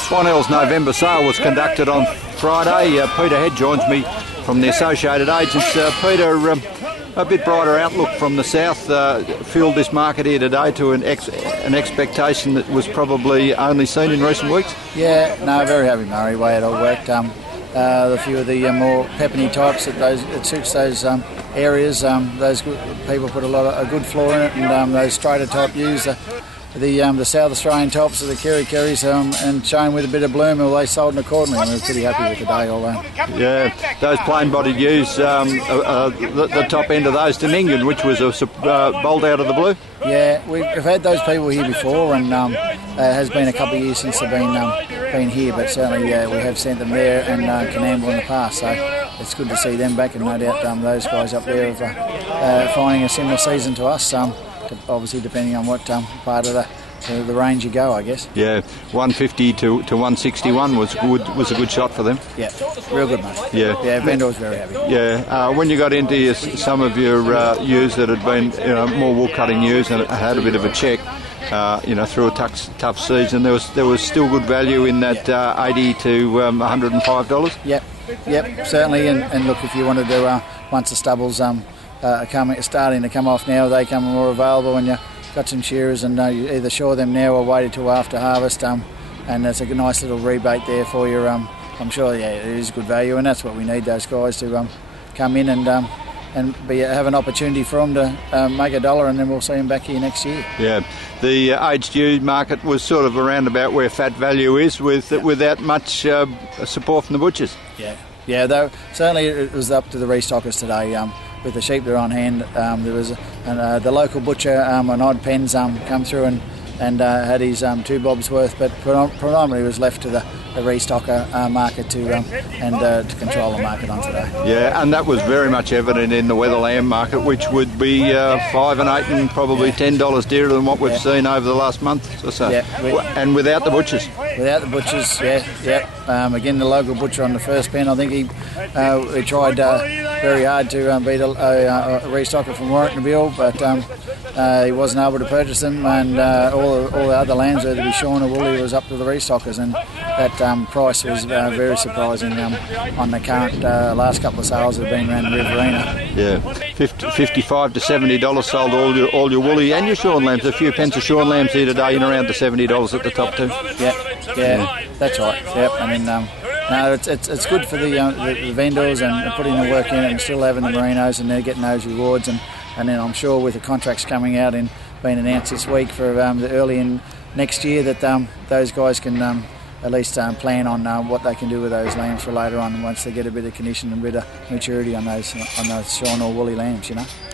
Swan Hill's November sale was conducted on Friday. Peter Head joins me from the Associated Agents. Peter, a bit brighter outlook from the south fueled this market here today to an expectation that was probably only seen in recent weeks. Yeah, no, very happy, Murray, way it all worked. A few of the more pepperny types it suits those areas. Those people put a good floor in it, and those straighter type ewes, the South Australian types of the kerries, and shown with a bit of bloom, well, they sold accordingly. We were pretty happy with the day all round. Yeah, those plain-bodied ewes, the top end of those to England, which was a bolt out of the blue. Yeah, we've had those people here before, and it has been a couple of years since they've been here, but certainly we have sent them there and Canamble in the past, so it's good to see them back, and no doubt those guys up there are finding a similar season to us, obviously depending on what part of the range you go, I guess. Yeah, 150 to 161 was a good shot for them. Yeah, real good, mate. Yeah, Vendor was very happy. Yeah, when you got into some of your ewes that had been more wool cutting ewes and had a bit of a check, through a tough season, there was still good value in that $80 to $105. Yep, certainly. And look, if you wanted to, once the stubbles starting to come off now, they come more available, and you got some shearers, and you either shore them now or wait until after harvest, and there's a nice little rebate there for you. I'm sure, yeah, it is good value, and that's what we need, those guys to come in and have an opportunity for them to make $1, and then we'll see them back here next year. Yeah, the aged ewe market was sort of around about where fat value is, without much support from the butchers. Yeah, though certainly it was up to the restockers today. With the sheep that are on hand, there was the local butcher on odd pens come through and had his 2 bobs worth, but predominantly was left to the restocker market to control the market on today. Yeah, and that was very much evident in the weather lamb market, which would be $5 and $8 and probably $10 dearer than what we've seen over the last month or so. Yeah, and without the butchers. Without the butchers, yeah. Again, the local butcher on the first pen, I think he tried very hard to beat a restocker from Warringtonville, but he wasn't able to purchase them, and all the other lambs, whether it be shorn or woolly, was up to the restockers, and that price was very surprising on the current last couple of sales that have been around the Riverina. Yeah, $55 to $70 sold all your woolly and your shorn lambs. A few pence of shorn lambs here today, and around to $70 at the top too. Yeah, that's right. Yep, I mean, no, it's good for the vendors and putting the work in it and still having the merinos, and they're getting those rewards, and then I'm sure with the contracts coming out and being announced this week for the early in next year, that those guys can at least plan on what they can do with those lambs for later on, once they get a bit of condition and a bit of maturity on those shorn or woolly lambs,